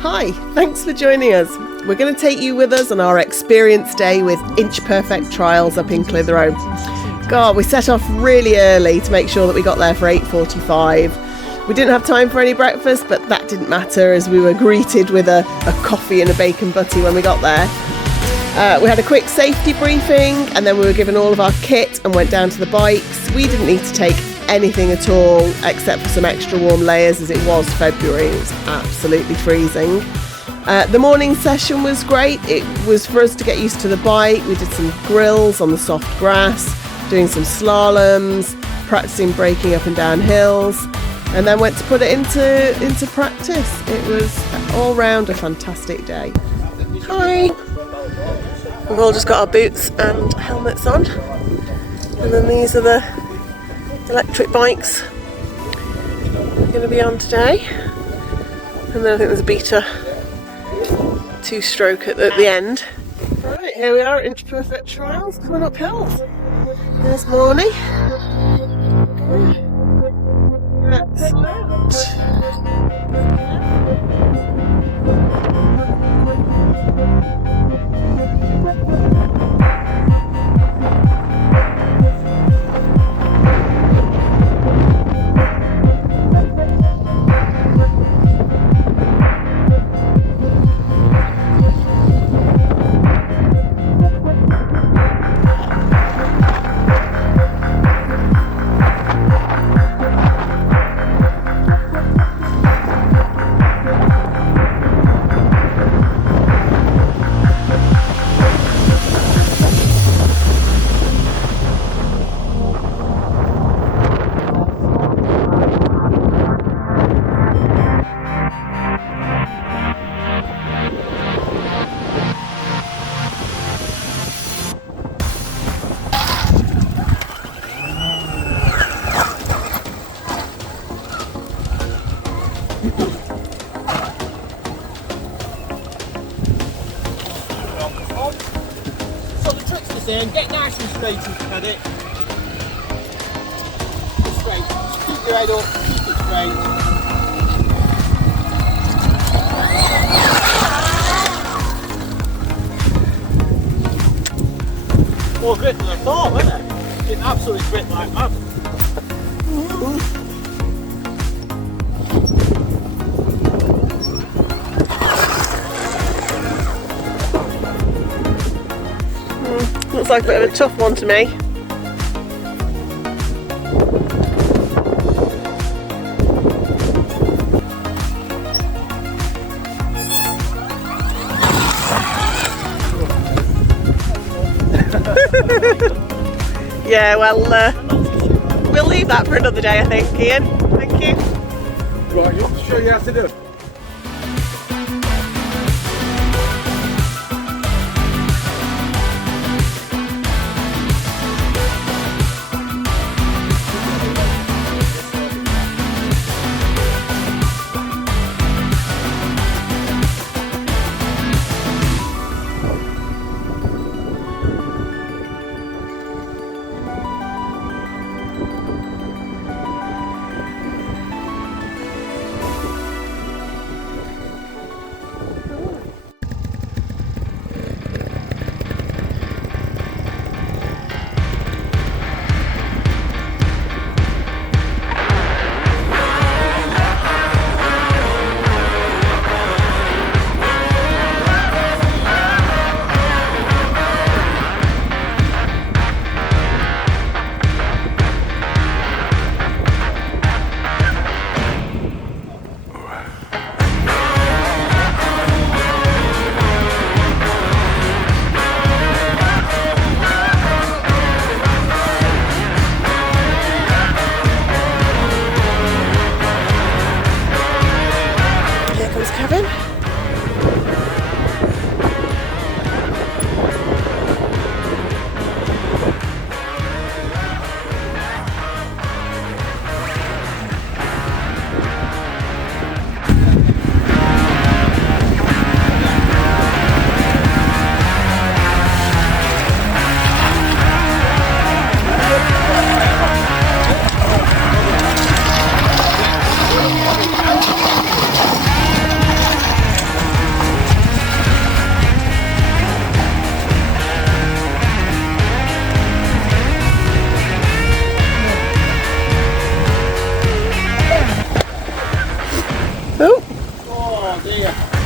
Hi, thanks for joining us. We're going to take you with us on our experience day with Inch Perfect Trials up in Clitheroe. God, we set off really early to make sure that we got there for 8:45. We didn't have time for any breakfast, but that didn't matter as we were greeted with a coffee and a bacon butty when we got there. We had a quick safety briefing and then we were given all of our kit and went down to the bikes. We didn't need to take anything at all except for some extra warm layers as it was February. It was absolutely freezing. The morning session was great. It was for us to get used to the bike. We did some grills on the soft grass, doing some slaloms, practicing braking up and down hills, and then went to put it into practice. It was all round a fantastic day. Hi! We've all just got our boots and helmets on, and then these are the electric bikes we're going to be on today, and then I think there's a beta 2-stroke at the end. Right, here we are at Inch Perfect Trials, coming up hills. There's Morny. So the trick's the same, get nice and straight and at it. Just straight, just keep your head up, keep it straight. More grip than I thought, wasn't it? Didn't absolutely grip like that. Looks like a bit of a tough one to me. Yeah, well, we'll leave that for another day, I think, Ian. Thank you. Right, I'll show you how to do it. Oh dear.